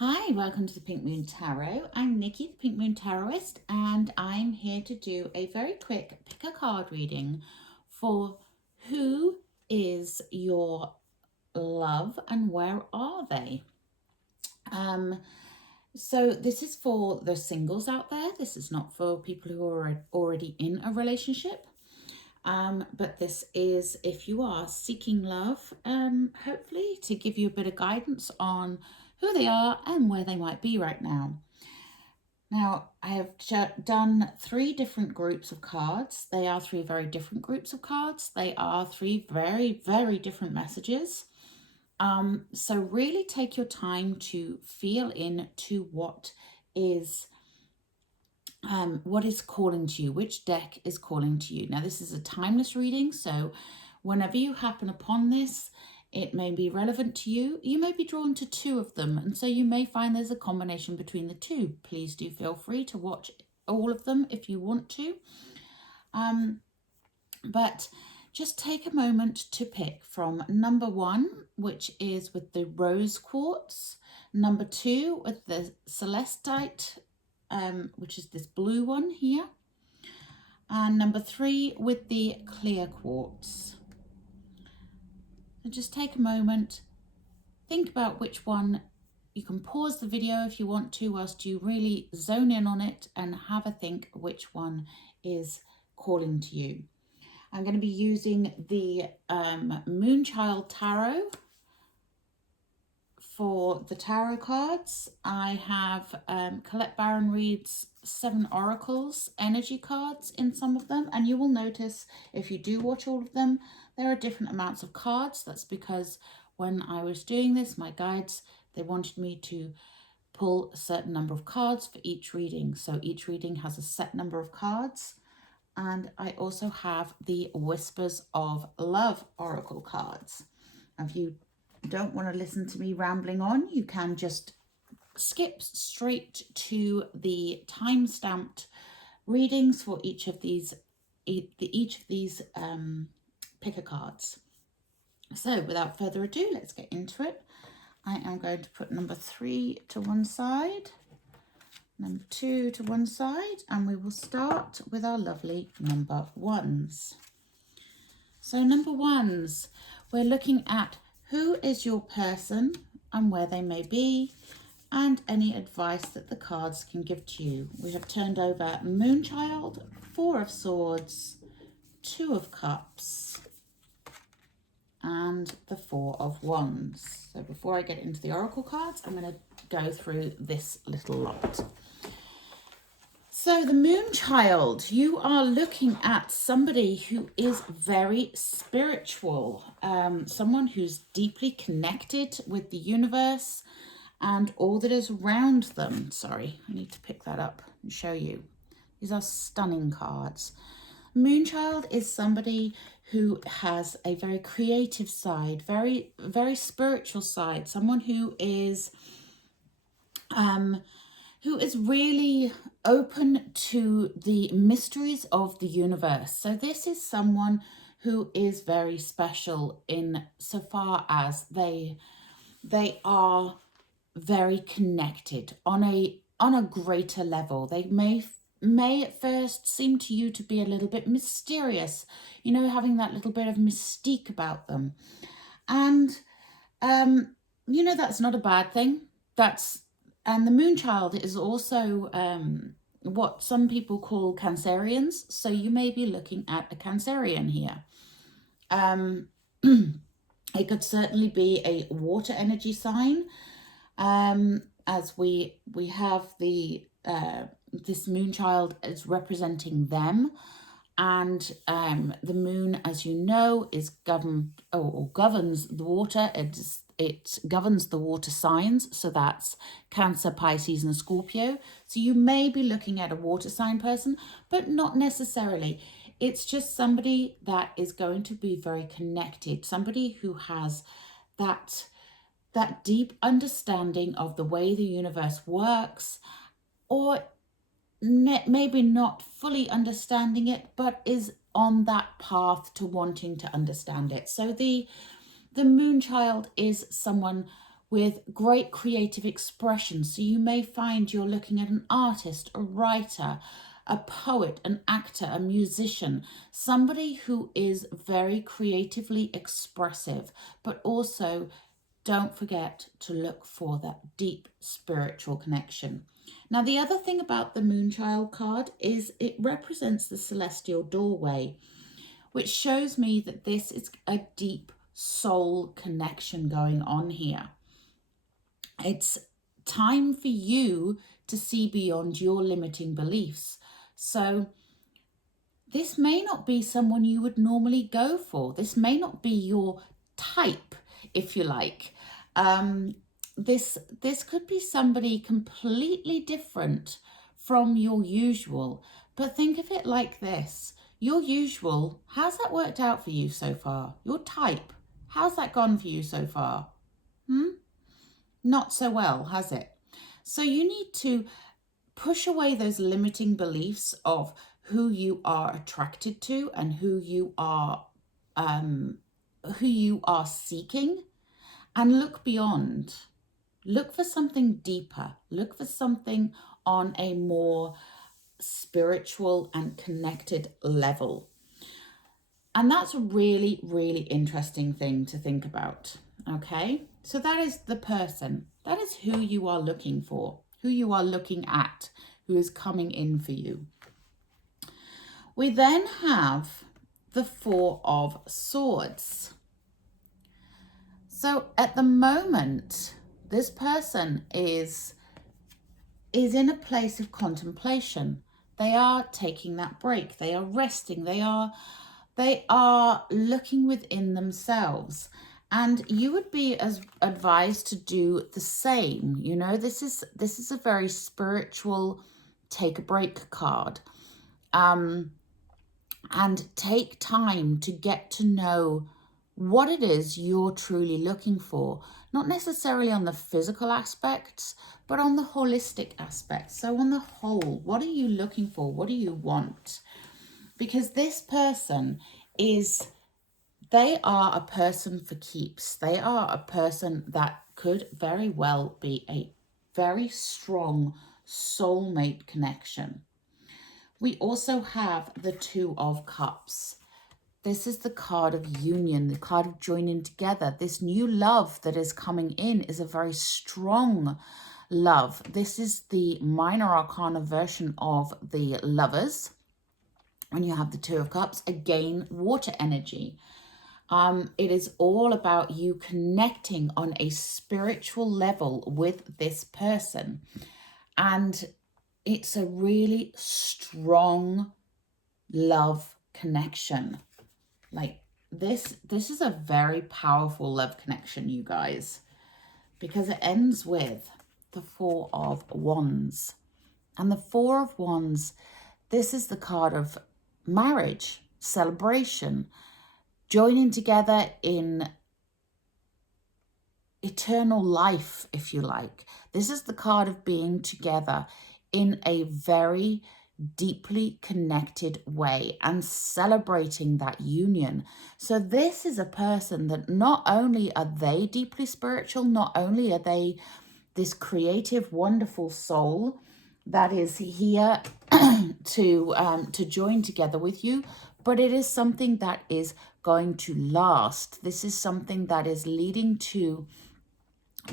Hi, welcome to the Pink Moon Tarot. I'm Nikki, the Pink Moon Tarotist, and I'm here to do a very quick pick a card reading for who is your love and where are they? So this is for the singles out there. This is not for people who are already in a relationship. But this is if you are seeking love, hopefully to give you a bit of guidance on who they are and where they might be right now. Now, I have done 3 different groups of cards. They are 3 very different groups of cards. They are 3 very, very different messages. So really take your time to feel into what is calling to you, which deck is calling to you. Now, this is a timeless reading, so whenever you happen upon this, it may be relevant to you. You may be drawn to 2 of them, and so you may find there's a combination between the 2. Please do feel free to watch all of them if you want to. But just take a moment to pick from number 1, which is with the rose quartz, number 2 with the celestite, which is this blue one here, and number 3 with the clear quartz. So just take a moment, think about which one. You can pause the video if you want to whilst you really zone in on it and have a think which one is calling to you. I'm going to be using the Moonchild Tarot for the tarot cards. I have Colette Baron Reid's 7 Oracles energy cards in some of them, and you will notice if you do watch all of them, there are different amounts of cards. That's because when I was doing this, my guides, they wanted me to pull a certain number of cards for each reading. So each reading has a set number of cards. And I also have the Whispers of Love Oracle cards. If you don't want to listen to me rambling on, you can just skip straight to the time-stamped readings for each of these picker cards. So without further ado, let's get into it. I am going to put number 3 to one side, number 2 to one side, and we will start with our lovely number 1s. So number 1s, we're looking at who is your person and where they may be, and any advice that the cards can give to you. We have turned over Moonchild, 4 of Swords, 2 of Cups, and the 4 of Wands. So before I get into the Oracle cards, I'm going to go through this little lot. So the Moonchild, you are looking at somebody who is very spiritual, someone who's deeply connected with the universe and all that is around them. Sorry, I need to pick that up and show you. These are stunning cards. Moonchild is somebody who has a very creative side, very, very spiritual side, someone who is really open to the mysteries of the universe. So this is someone who is very special in so far as they are very connected on a greater level. They may at first seem to you to be a little bit mysterious, you know, having that little bit of mystique about them. And you know, that's not a bad thing. And the Moonchild is also what some people call Cancerians. So you may be looking at a Cancerian here. It could certainly be a water energy sign, as we have the this Moonchild is representing them. And the moon, as you know, is governs the water. It governs the water signs. So that's Cancer, Pisces, and Scorpio. So you may be looking at a water sign person, but not necessarily. It's just somebody that is going to be very connected, somebody who has that deep understanding of the way the universe works, or maybe not fully understanding it, but is on that path to wanting to understand it. So the Moonchild is someone with great creative expression. So you may find you're looking at an artist, a writer, a poet, an actor, a musician, somebody who is very creatively expressive, but also don't forget to look for that deep spiritual connection. Now, the other thing about the Moonchild card is it represents the celestial doorway, which shows me that this is a deep soul connection going on here. It's time for you to see beyond your limiting beliefs. So this may not be someone you would normally go for. This may not be your type, if you like. This could be somebody completely different from your usual. But think of it like this. Your usual, how's that worked out for you so far? Your type, how's that gone for you so far? Not so well, has it? So you need to push away those limiting beliefs of who you are attracted to and who you are seeking, and look beyond. Look for something deeper. Look for something on a more spiritual and connected level. And that's a really, really interesting thing to think about. Okay, so that is the person. That is who you are looking for, who you are looking at, who is coming in for you. We then have the Four of Swords. So at the moment, this person is in a place of contemplation. They are taking that break. They are resting. They are looking within themselves. And you would be as advised to do the same. You know, this is a very spiritual take a break card. And take time to get to know what it is you're truly looking for. Not necessarily on the physical aspects, but on the holistic aspects. So on the whole, what are you looking for? What do you want? Because this person they are a person for keeps. They are a person that could very well be a very strong soulmate connection. We also have the Two of Cups. This is the card of union, the card of joining together. This new love that is coming in is a very strong love. This is the minor arcana version of the Lovers. When you have the Two of Cups, again, water energy. It is all about you connecting on a spiritual level with this person. And it's a really strong love connection. Like this is a very powerful love connection, you guys, because it ends with the Four of Wands. And the Four of Wands, this is the card of marriage, celebration, joining together in eternal life, if you like. This is the card of being together in a very deeply connected way and celebrating that union. So this is a person that not only are they deeply spiritual, not only are they this creative, wonderful soul that is here to join together with you, but it is something that is going to last. This is something that is leading to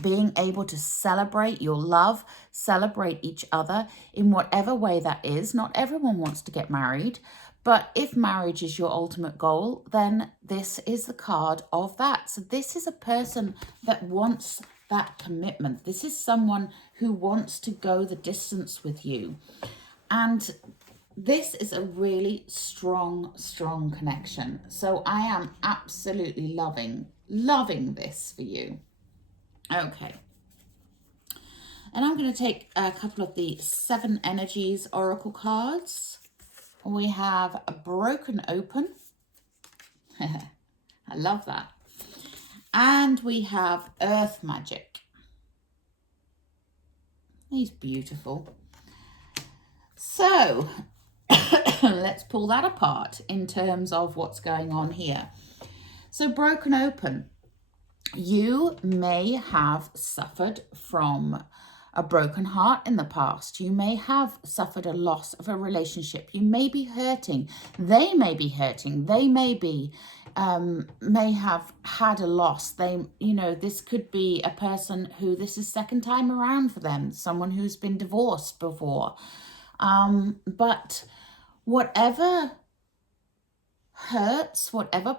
being able to celebrate your love, celebrate each other in whatever way that is. Not everyone wants to get married, but if marriage is your ultimate goal, then this is the card of that. So this is a person that wants that commitment. This is someone who wants to go the distance with you. And this is a really strong connection. So I am absolutely loving this for you. Okay. And I'm going to take a couple of the 7 Energies Oracle cards. We have a Broken Open. I love that. And we have Earth Magic. He's beautiful. So let's pull that apart in terms of what's going on here. So Broken Open. You may have suffered from a broken heart in the past. You may have suffered a loss of a relationship. You may be hurting. They may be hurting. They may have had a loss. This could be a person who this is second time around for them, someone who's been divorced before. But whatever hurts, whatever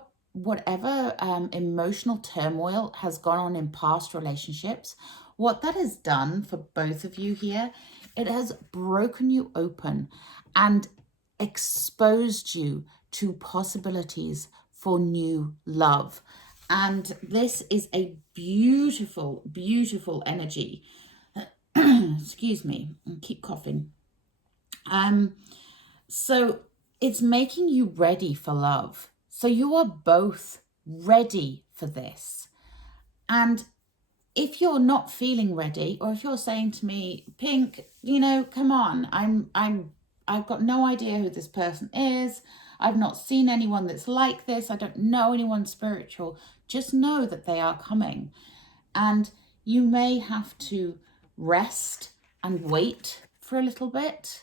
emotional turmoil has gone on in past relationships, what that has done for both of you here, it has broken you open and exposed you to possibilities for new love. And this is a beautiful, beautiful energy. Excuse me, I keep coughing. So it's making you ready for love. So you are both ready for this. And if you're not feeling ready, or if you're saying to me, Pink, come on, I've got no idea who this person is. I've not seen anyone that's like this. I don't know anyone spiritual. Just know that they are coming. And you may have to rest and wait for a little bit,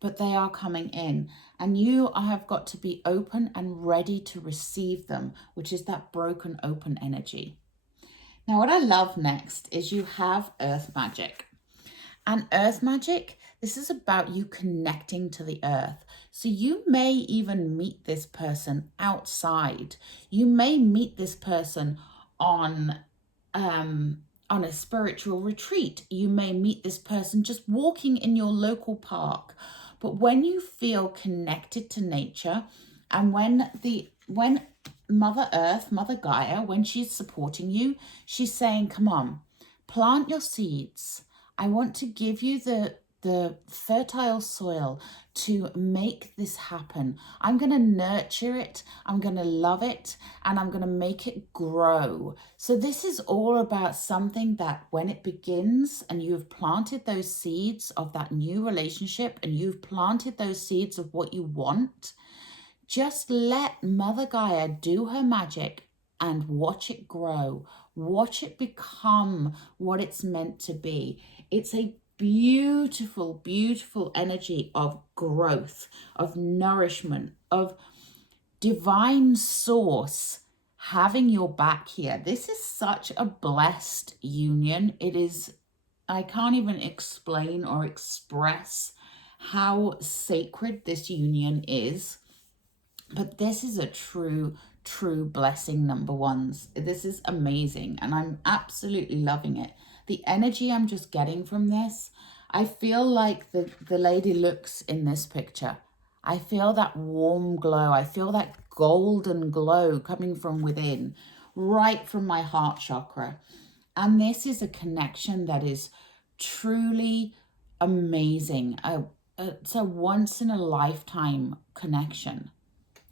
but they are coming in, and you have got to be open and ready to receive them, which is that broken open energy. Now, what I love next is you have earth magic. And earth magic, this is about you connecting to the earth. So you may even meet this person outside. You may meet this person on a spiritual retreat. You may meet this person just walking in your local park. But when you feel connected to nature, and when Mother Earth, Mother Gaia, when she's supporting you, she's saying, come on, plant your seeds. I want to give you the fertile soil to make this happen. I'm going to nurture it. I'm going to love it, and I'm going to make it grow. So this is all about something that when it begins and you've planted those seeds of that new relationship, and you've planted those seeds of what you want, just let Mother Gaia do her magic and watch it grow. Watch it become what it's meant to be. It's a beautiful, beautiful energy of growth, of nourishment, of divine source having your back here. This is such a blessed union. It is, I can't even explain or express how sacred this union is. But this is a true blessing, number ones. This is amazing, and I'm absolutely loving it. The energy I'm just getting from this, I feel like the lady looks in this picture. I feel that warm glow. I feel that golden glow coming from within, right from my heart chakra. And this is a connection that is truly amazing. It's a once in a lifetime connection.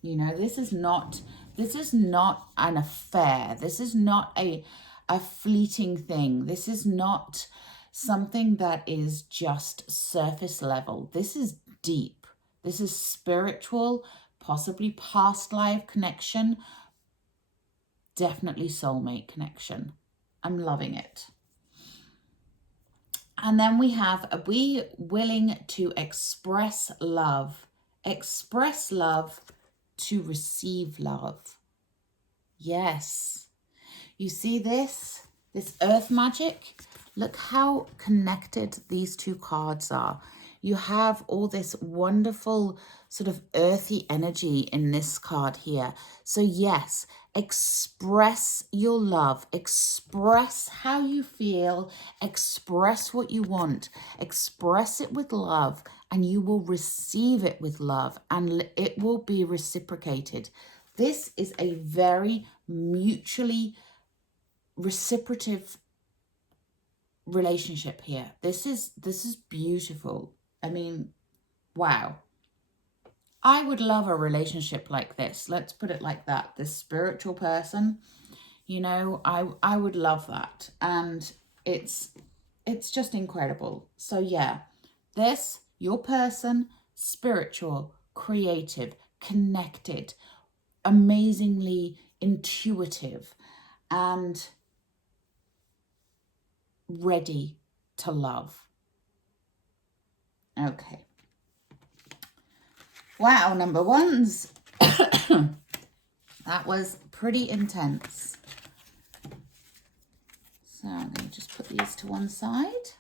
This is not an affair. This is not a fleeting thing. This is not something that is just surface level. This is deep. This is spiritual, possibly past life connection, definitely soulmate connection. I'm loving it. And then we have, are we willing to express love? Express love to receive love. Yes. You see this earth magic? Look how connected these two cards are. You have all this wonderful sort of earthy energy in this card here. So yes, express your love, express how you feel, express what you want, express it with love, and you will receive it with love, and it will be reciprocated. This is a very mutually reciprocative relationship here. This is beautiful. I mean, wow. I would love a relationship like this. Let's put it like that. This spiritual person, I would love that. And it's just incredible. So yeah, your person, spiritual, creative, connected, amazingly intuitive, and ready to love. Okay. Wow, number ones. That was pretty intense. So I'm going to just put these to one side.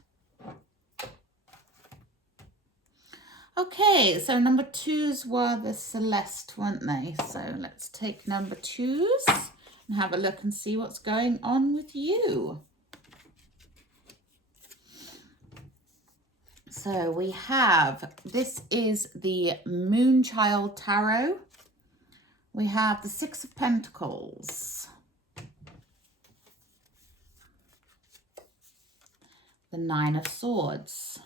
Okay, so number twos were the Celeste, weren't they? So let's take number twos and have a look and see what's going on with you. So we have, this is the Moonchild Tarot. We have the Six of Pentacles, the Nine of Swords,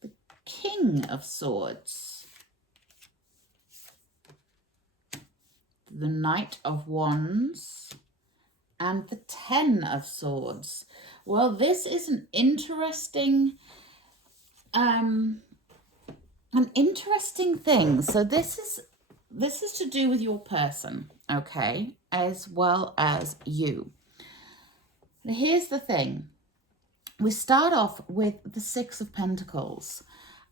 the King of Swords, the Knight of Wands, and the Ten of Swords. Well, this is an interesting thing. So this is to do with your person, okay, as well as you. Now, here's the thing. We start off with the Six of Pentacles.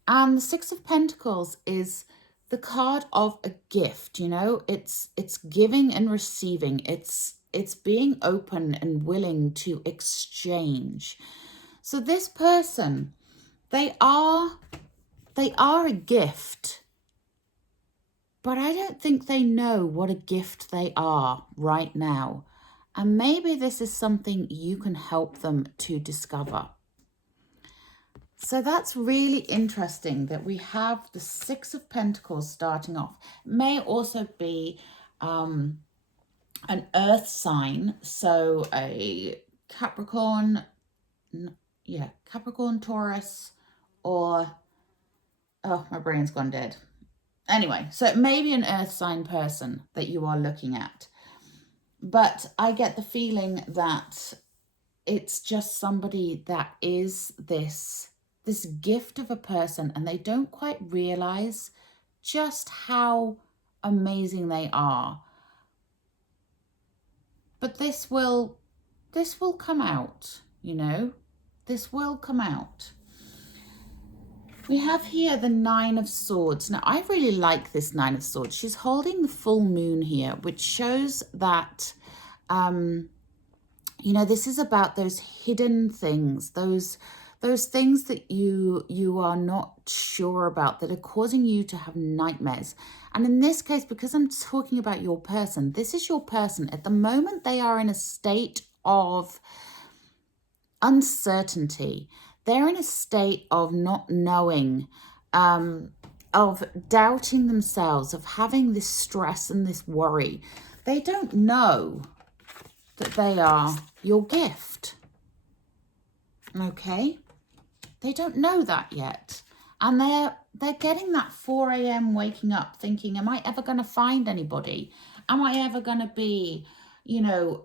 And the Six of Pentacles is the card of a gift, you know. It's giving and receiving. It's being open and willing to exchange. So this person, they are a gift, but I don't think they know what a gift they are right now. And maybe this is something you can help them to discover. So that's really interesting that we have the Six of Pentacles starting off. It may also be an earth sign, so a Capricorn, Capricorn, Taurus, or, oh, my brain's gone dead. Anyway, so it may be an earth sign person that you are looking at. But I get the feeling that it's just somebody that is this gift of a person, and they don't quite realize just how amazing they are. But this will come out, you know. This will come out. We have here the Nine of Swords. Now, I really like this Nine of Swords. She's holding the full moon here, which shows that, you know, this is about those hidden things, those things that you are not sure about, that are causing you to have nightmares. And in this case, because I'm talking about your person, this is your person. At the moment, they are in a state of uncertainty. They're in a state of not knowing, of doubting themselves, of having this stress and this worry. They don't know that they are your gift. Okay? They don't know that yet. And they're getting that 4 a.m. waking up thinking, am I ever going to find anybody? Am I ever going to be, you know,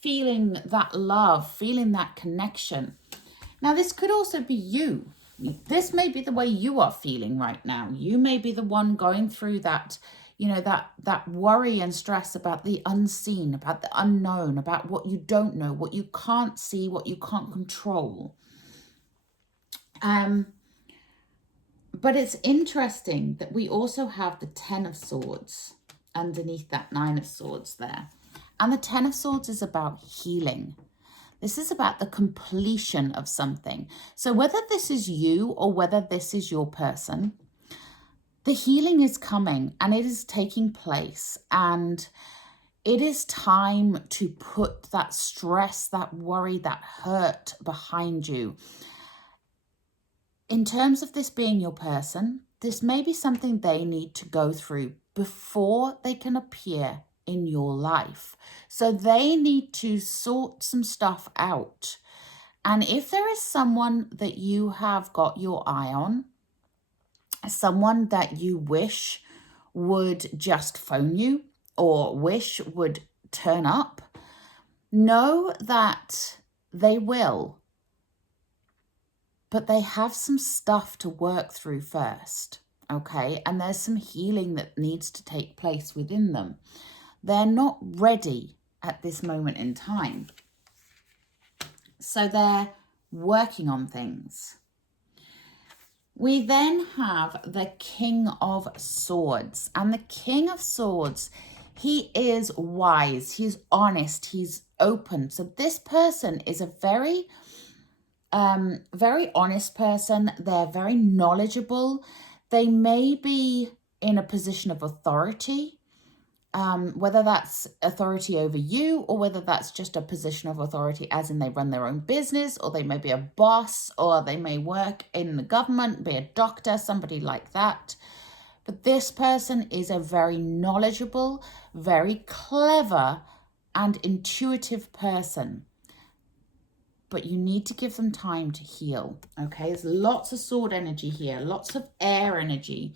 feeling that love, feeling that connection? Now, this could also be you. This may be the way you are feeling right now. You may be the one going through that, you know, that worry and stress about the unseen, about the unknown, about what you don't know, what you can't see, what you can't control. But it's interesting that we also have the Ten of Swords underneath that Nine of Swords there. And the Ten of Swords is about healing. This is about the completion of something. So whether this is you or whether this is your person, the healing is coming and it is taking place. And it is time to put that stress, that worry, that hurt behind you. In terms of this being your person, this may be something they need to go through before they can appear in your life. So they need to sort some stuff out. And if there is someone that you have got your eye on, someone that you wish would just phone you or wish would turn up, know that they will. But they have some stuff to work through first. okay? And there's some healing that needs to take place within them. They're not ready at this moment in time. So they're working on things. We then have the King of Swords. And the King of Swords, he is wise, he's honest, he's open. So this person is a very honest person. They're very knowledgeable. They may be in a position of authority, whether that's authority over you or whether that's just a position of authority as in they run their own business, or they may be a boss, or they may work in the government, be a doctor, somebody like that. But this person is a very knowledgeable, very clever and intuitive person. But you need to give them time to heal, okay? There's lots of sword energy here, lots of air energy.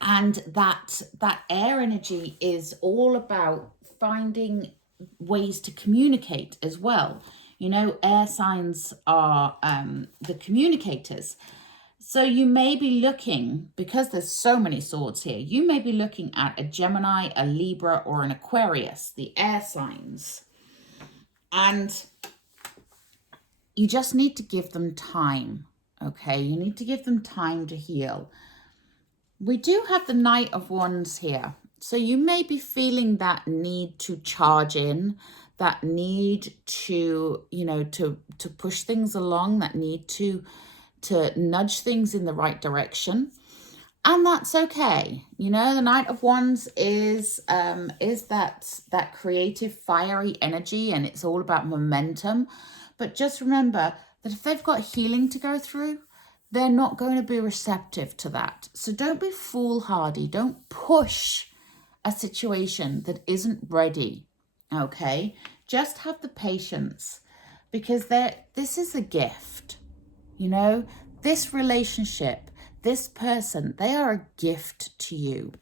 And that air energy is all about finding ways to communicate as well. You know, air signs are the communicators. So you may be looking, because there's so many swords here, you may be looking at a Gemini, a Libra, or an Aquarius, the air signs. And you just need to give them time, okay? You need to give them time to heal. We do have the Knight of Wands here. So you may be feeling that need to charge in, that need to, you know, to push things along, that need to nudge things in the right direction. And that's okay. You know, the Knight of Wands is that creative, fiery energy, and it's all about momentum. But just remember that if they've got healing to go through, they're not going to be receptive to that. So don't be foolhardy. Don't push a situation that isn't ready, okay? Just have the patience, because this is a gift, you know? This relationship, this person, they are a gift to you.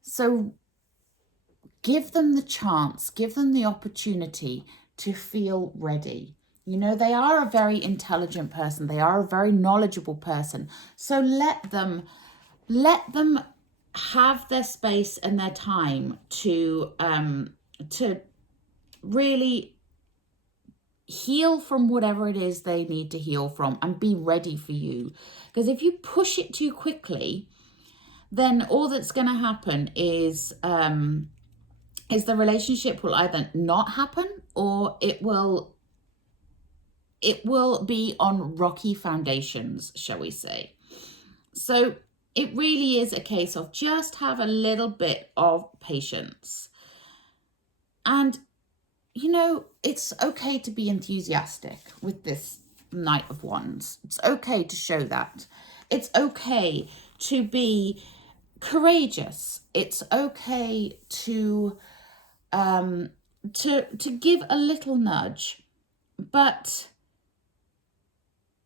So give them the chance, give them the opportunity to feel ready. You know, they are a very intelligent person. They are a very knowledgeable person. So let them have their space and their time to really heal from whatever it is they need to heal from and be ready for you. Because if you push it too quickly, then all that's going to happen is the relationship will either not happen, or it will be on rocky foundations, shall we say. So it really is a case of just have a little bit of patience. And, you know, it's okay to be enthusiastic with this Knight of Wands. It's okay to show that. It's okay to be courageous. It's okay to give a little nudge, but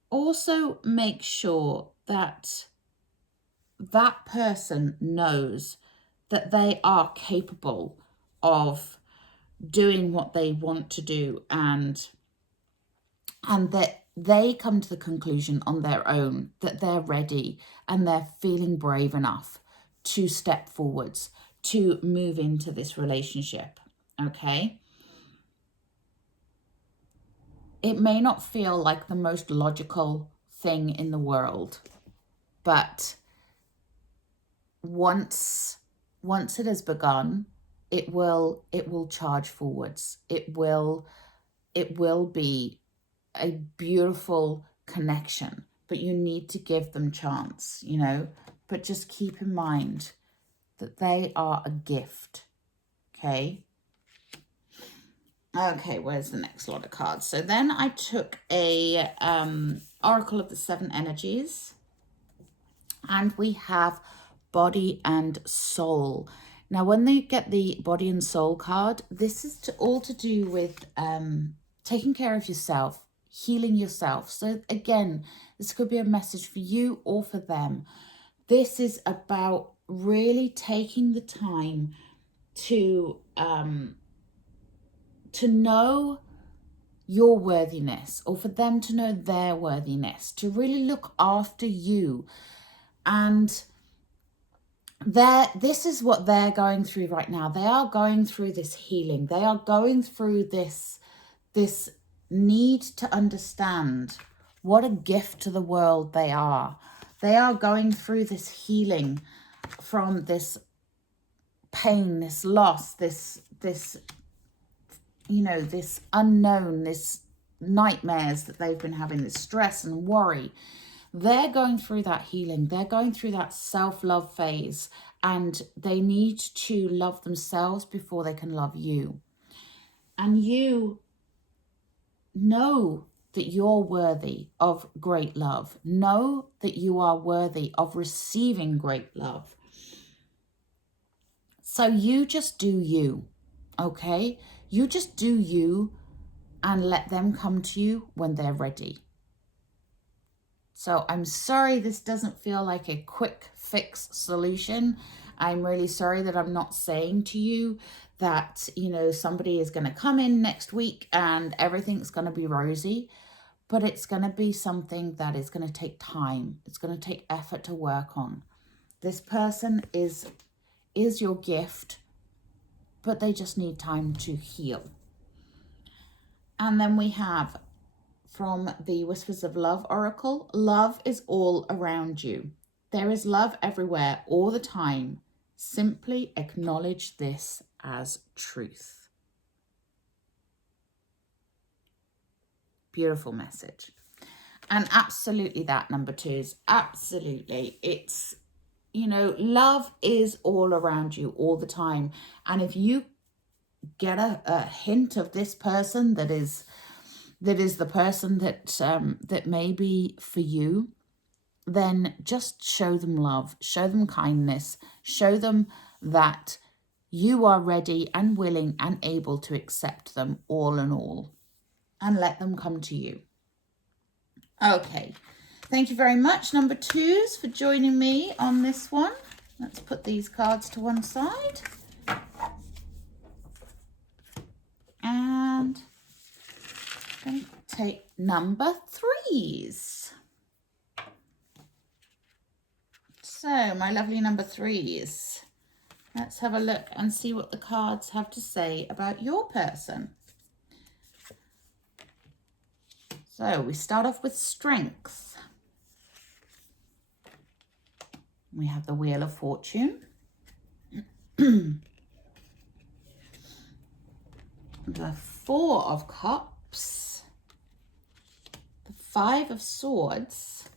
also make sure that that person knows that they are capable of doing what they want to do, and that they come to the conclusion on their own that they're ready and they're feeling brave enough to step forwards, to move into this relationship, okay? It may not feel like the most logical thing in the world, but once it has begun, it will charge forwards. It will be a beautiful connection, but you need to give them chance, you know. But just keep in mind that they are a gift, okay? Okay, where's the next lot of cards? So then I took a Oracle of the Seven Energies, and we have Body and Soul. Now, when they get the Body and Soul card, this is all to do with taking care of yourself, healing yourself. So again, this could be a message for you or for them. This is about really taking the time to know your worthiness, or for them to know their worthiness, to really look after you. And this is what they're going through right now. They are going through this healing. They are going through this need to understand what a gift to the world they are. They are going through this healing from this pain, this loss, this you know, this unknown, this nightmares that they've been having, this stress and worry. They're going through that healing. They're going through that self-love phase, and they need to love themselves before they can love you. And you know that you're worthy of great love. Know that you are worthy of receiving great love. So you just do you, okay? You just do you and let them come to you when they're ready. So I'm sorry this doesn't feel like a quick fix solution. I'm really sorry that I'm not saying to you that, you know, somebody is going to come in next week and everything's going to be rosy. But it's going to be something that is going to take time. It's going to take effort to work on. This person is your gift, but they just need time to heal. And then we have from the Whispers of Love Oracle, love is all around you. There is love everywhere all the time. Simply acknowledge this as truth. Beautiful message. And absolutely that, number 2, is absolutely, it's, you know, love is all around you all the time. And if you get a hint of this person that is the person that may be for you, then just show them love, show them kindness, show them that you are ready and willing and able to accept them all in all, and let them come to you. Okay, thank you very much, number 2s, for joining me on this one. Let's put these cards to one side. And I'm going to take number 3s. So, my lovely number 3s, let's have a look and see what the cards have to say about your person. So, we start off with strength. We have the Wheel of Fortune. The 4 of Cups. The 5 of Swords.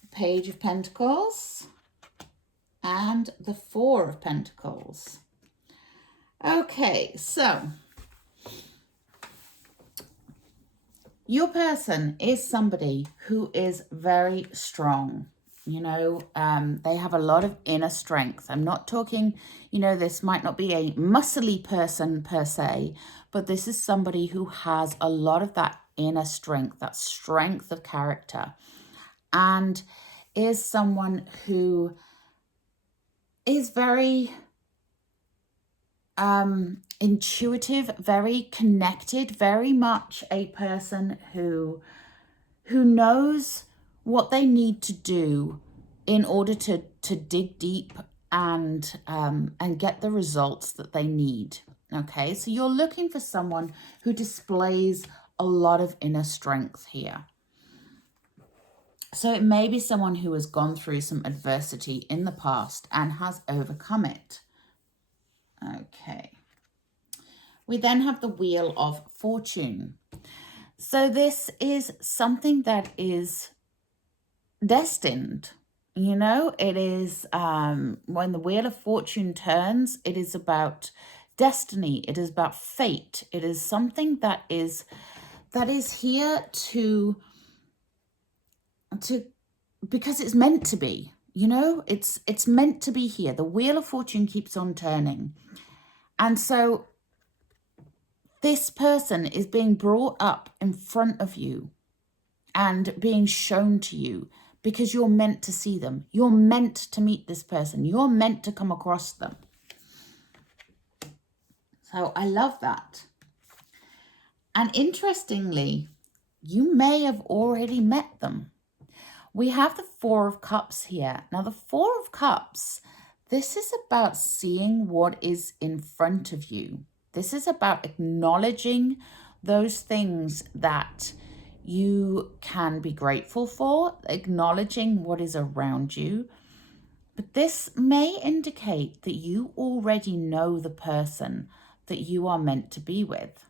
The Page of Pentacles. And the 4 of Pentacles. Okay, so your person is somebody who is very strong. You know, they have a lot of inner strength. I'm not talking, you know, this might not be a muscly person per se, but this is somebody who has a lot of that inner strength, that strength of character, and is someone who is very intuitive, very connected, very much a person who knows what they need to do in order to dig deep and get the results that they need. Okay, so you're looking for someone who displays a lot of inner strength here. So it may be someone who has gone through some adversity in the past and has overcome it. Okay. We then have the Wheel of Fortune. So this is something that is destined. You know, it is when the Wheel of Fortune turns, it is about destiny. It is about fate. It is something that is here to because it's meant to be. You know, it's meant to be here. The Wheel of Fortune keeps on turning. And so this person is being brought up in front of you and being shown to you because you're meant to see them. You're meant to meet this person. You're meant to come across them. So I love that. And interestingly, you may have already met them. We have the Four of Cups here. Now, the Four of Cups, this is about seeing what is in front of you. This is about acknowledging those things that you can be grateful for, acknowledging what is around you. But this may indicate that you already know the person that you are meant to be with.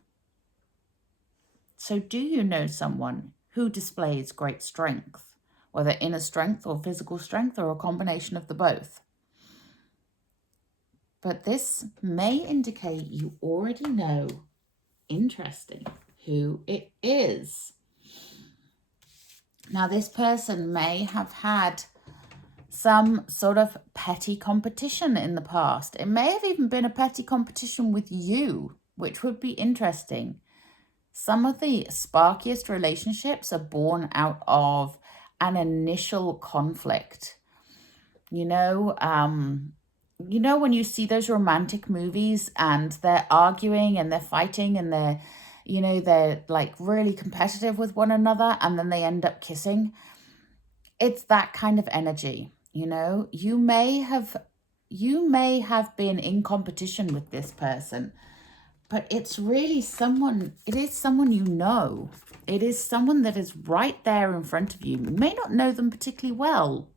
So do you know someone who displays great strength, whether inner strength or physical strength or a combination of the both? But this may indicate you already know, interesting, who it is. Now, this person may have had some sort of petty competition in the past. It may have even been a petty competition with you, which would be interesting. Some of the sparkiest relationships are born out of an initial conflict. You know, when you see those romantic movies and they're arguing and they're fighting and they're like really competitive with one another and then they end up kissing. It's that kind of energy. You may have been in competition with this person, but it is someone you know. It is someone that is right there in front of you. You may not know them particularly well.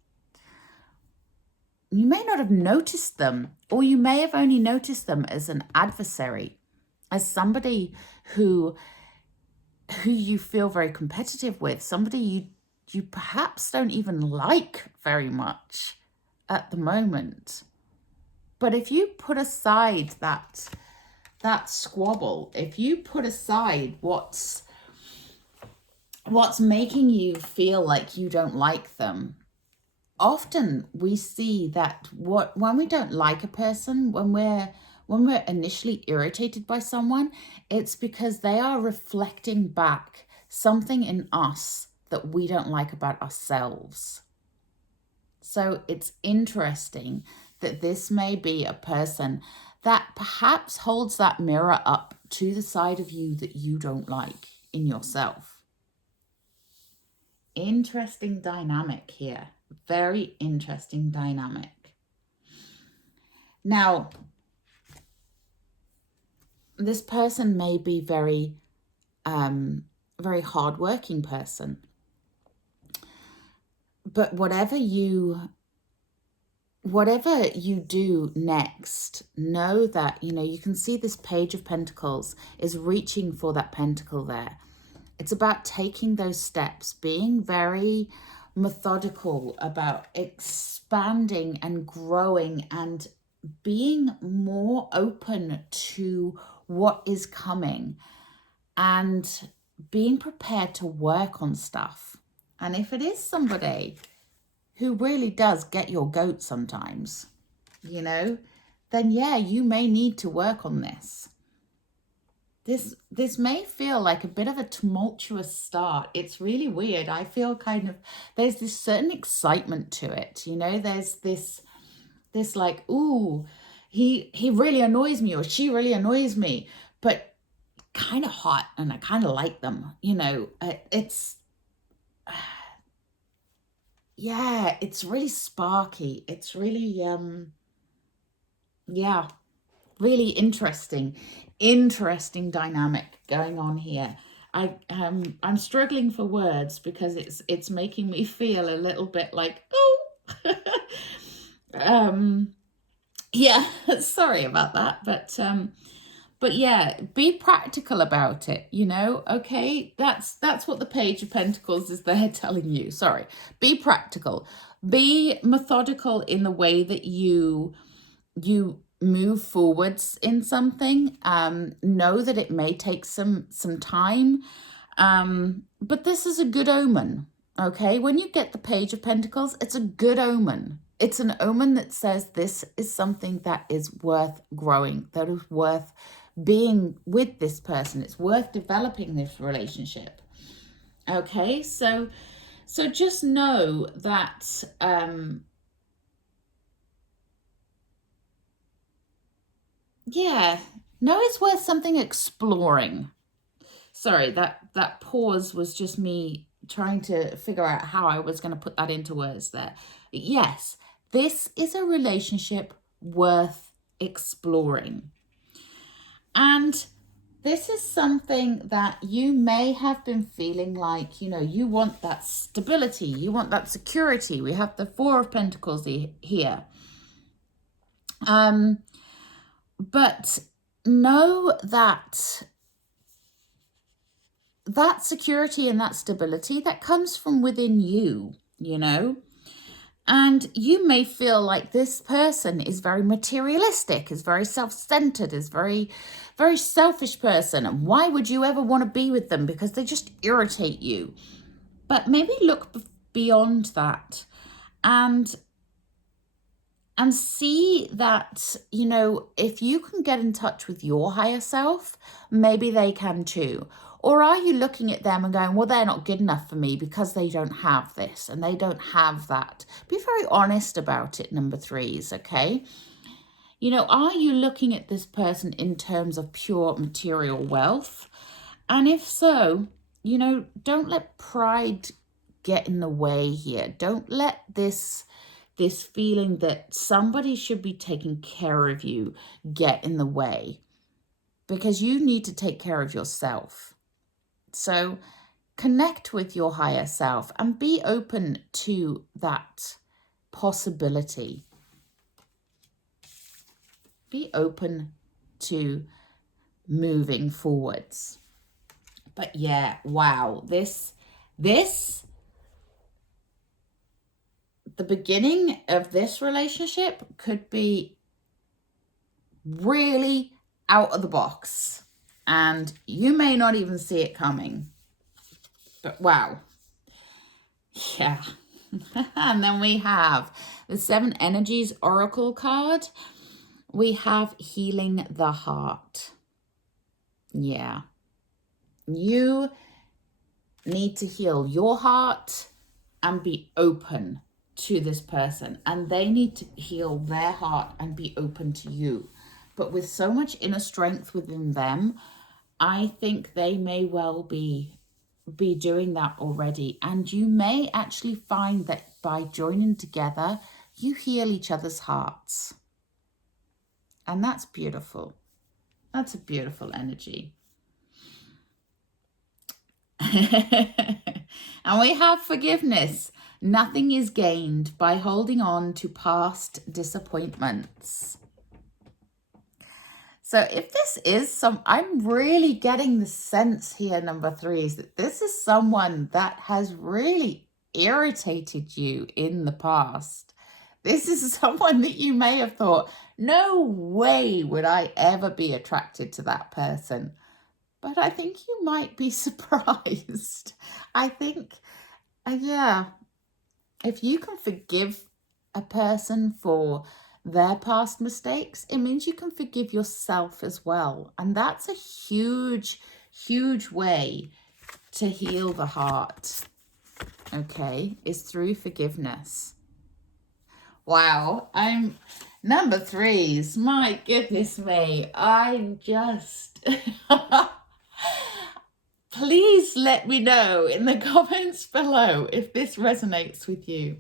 You may not have noticed them, or you may have only noticed them as an adversary, as somebody who you feel very competitive with, somebody you perhaps don't even like very much at the moment. But if you put aside that squabble, if you put aside what's making you feel like you don't like them, often we see that when we don't like a person, when we're initially irritated by someone, it's because they are reflecting back something in us that we don't like about ourselves. So it's interesting that this may be a person that perhaps holds that mirror up to the side of you that you don't like in yourself. Interesting dynamic here. Very interesting dynamic. Now, this person may be very hardworking person. But whatever you do next, know that, you can see this Page of Pentacles is reaching for that pentacle there. It's about taking those steps, being very methodical about expanding and growing and being more open to what is coming and being prepared to work on stuff. And if it is somebody who really does get your goat sometimes, then yeah, you may need to work on this. This may feel like a bit of a tumultuous start. It's really weird. I feel there's this certain excitement to it. There's this like, ooh, he really annoys me or she really annoys me, but kind of hot and I kind of like them. It's yeah, it's really sparky. It's really really interesting dynamic going on here. I'm struggling for words because it's making me feel a little bit like, oh. Yeah, sorry about that, but yeah, be practical about it, okay? That's what the Page of Pentacles is there telling you. Sorry. Be practical. Be methodical in the way that you move forwards in something. Know that it may take some time, but this is a good omen, okay? When you get the Page of Pentacles, it's a good omen. It's an omen that says this is something that is worth growing, that is worth being with this person. It's worth developing this relationship. Okay, so just know that yeah, know it's worth something exploring. Sorry, that pause was just me trying to figure out how I was going to put that into words there. Yes, this is a relationship worth exploring. And this is something that you may have been feeling like, you want that stability, you want that security. We have the Four of Pentacles here. But know that security and that stability, that comes from within you, And you may feel like this person is very materialistic, is very self-centered, is very, very selfish person. And why would you ever want to be with them? Because they just irritate you. But maybe look beyond that and see that, if you can get in touch with your higher self, maybe they can too. Or are you looking at them and going, well, they're not good enough for me because they don't have this and they don't have that? Be very honest about it, number threes, okay? Are you looking at this person in terms of pure material wealth? And if so, don't let pride get in the way here. Don't let this feeling that somebody should be taking care of you get in the way, because you need to take care of yourself. So connect with your higher self and be open to that possibility. Be open to moving forwards. But yeah, wow, this the beginning of this relationship could be really out of the box and you may not even see it coming. But wow. Yeah. And then we have the Seven Energies Oracle card. We have healing the heart. Yeah. You need to heal your heart and be open to this person, and they need to heal their heart and be open to you. But with so much inner strength within them, I think they may well be doing that already. And you may actually find that by joining together, you heal each other's hearts. And that's beautiful. That's a beautiful energy. And we have forgiveness. Nothing is gained by holding on to past disappointments. So if this is I'm really getting the sense here, number threes, that this is someone that has really irritated you in the past. This is someone that you may have thought, no way would I ever be attracted to that person. But I think you might be surprised. I think, yeah, if you can forgive a person for their past mistakes, it means you can forgive yourself as well. And that's a huge, huge way to heal the heart, okay, is through forgiveness. Wow, I'm number threes. My goodness me, I'm just... Please let me know in the comments below if this resonates with you,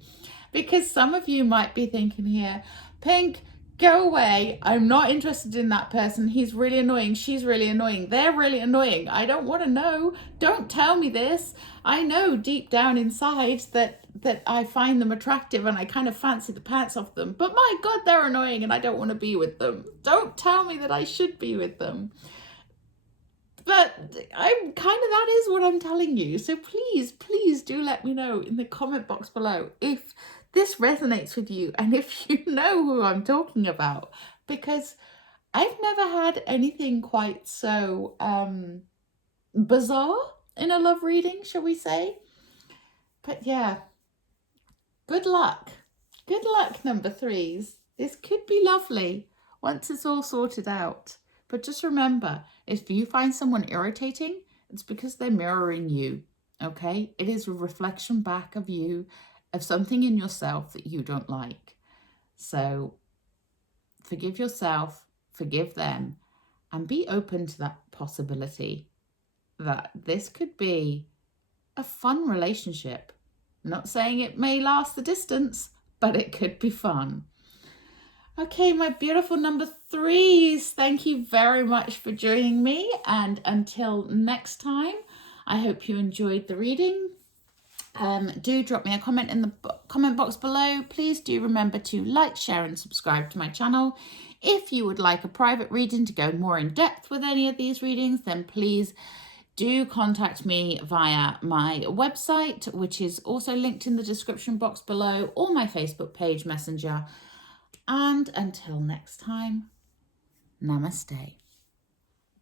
because some of you might be thinking here, Pink, go away. I'm not interested in that person. He's really annoying. She's really annoying. They're really annoying. I don't want to know. Don't tell me this. I know deep down inside that I find them attractive and I kind of fancy the pants off them. But my God, they're annoying and I don't want to be with them. Don't tell me that I should be with them. But that is what I'm telling you. So please do let me know in the comment box below if this resonates with you and if you know who I'm talking about, because I've never had anything quite so bizarre in a love reading, shall we say. But yeah, good luck. Good luck, number threes. This could be lovely once it's all sorted out. But just remember, if you find someone irritating, it's because they're mirroring you, okay? It is a reflection back of you, of something in yourself that you don't like. So forgive yourself, forgive them, and be open to that possibility that this could be a fun relationship. Not saying it may last the distance, but it could be fun. Okay, my beautiful number 3s, thank you very much for joining me. And until next time, I hope you enjoyed the reading. Do drop me a comment in the comment box below. Please do remember to like, share and subscribe to my channel. If you would like a private reading to go more in depth with any of these readings, then please do contact me via my website, which is also linked in the description box below, or my Facebook page Messenger. And until next time, namaste.